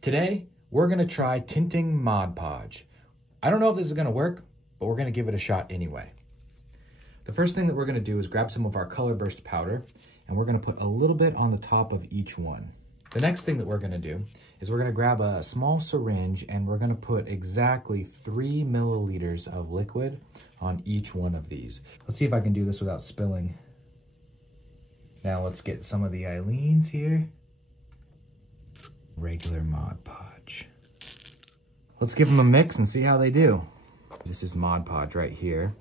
Today, we're gonna try tinting Mod Podge. I don't know if this is gonna work, but we're gonna give it a shot anyway. The first thing that we're gonna do is grab some of our color burst powder, and we're gonna put a little bit on the top of each one. The next thing that we're gonna do is we're gonna grab a small syringe and we're gonna put exactly 3 milliliters of liquid on each one of these. Let's see if I can do this without spilling. Now let's get some of the Eileens here. Regular Mod Podge. Let's give them a mix and see how they do. This is Mod Podge right here.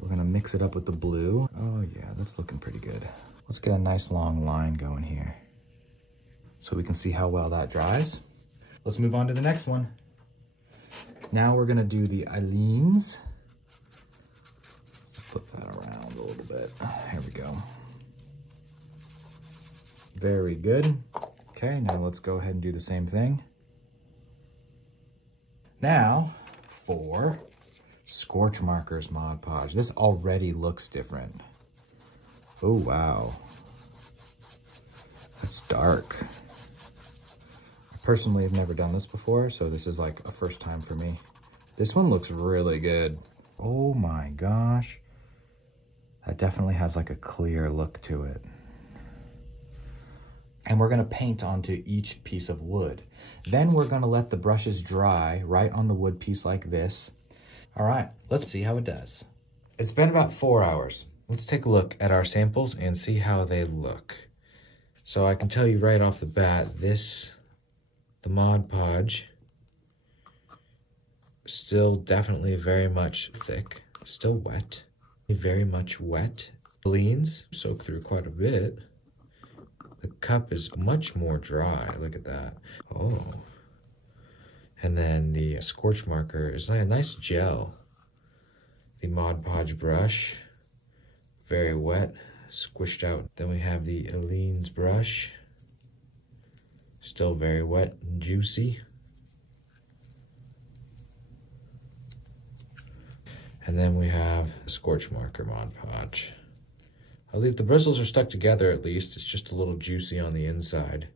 We're gonna mix it up with the blue. Oh yeah, that's looking pretty good. Let's get a nice long line going here so we can see how well that dries. Let's move on to the next one. Now we're gonna do the Eileens. Flip that around a little bit. Here we go. Very good. Okay, now let's go ahead and do the same thing. Now for Scorch Marker's Mod Podge. This already looks different. Oh, wow. That's dark. I personally have never done this before, so this is like a first time for me. This one looks really good. Oh my gosh. That definitely has like a clear look to it. And we're gonna paint onto each piece of wood. Then we're gonna let the brushes dry right on the wood piece like this. All right, let's see how it does. It's been about 4 hours. Let's take a look at our samples and see how they look. So I can tell you right off the bat, the Mod Podge, still definitely very much thick, still wet, very much wet. Leans soak through quite a bit. The cup is much more dry, look at that. Oh. And then the Scorch Marker is like a nice gel. The Mod Podge brush, very wet, squished out. Then we have the Eileens brush, still very wet and juicy. And then we have Scorch Marker Mod Podge. At least the bristles are stuck together at least. It's just a little juicy on the inside.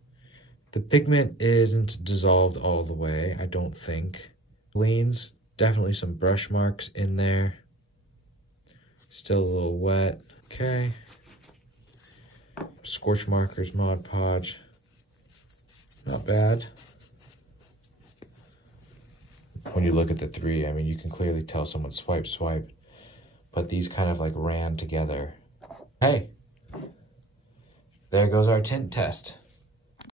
The pigment isn't dissolved all the way, I don't think. Leans, definitely some brush marks in there. Still a little wet. Okay. Scorch Marker's Mod Podge. Not bad. When you look at the three, I mean, you can clearly tell someone swiped, but these kind of like ran together. Hey, there goes our tint test.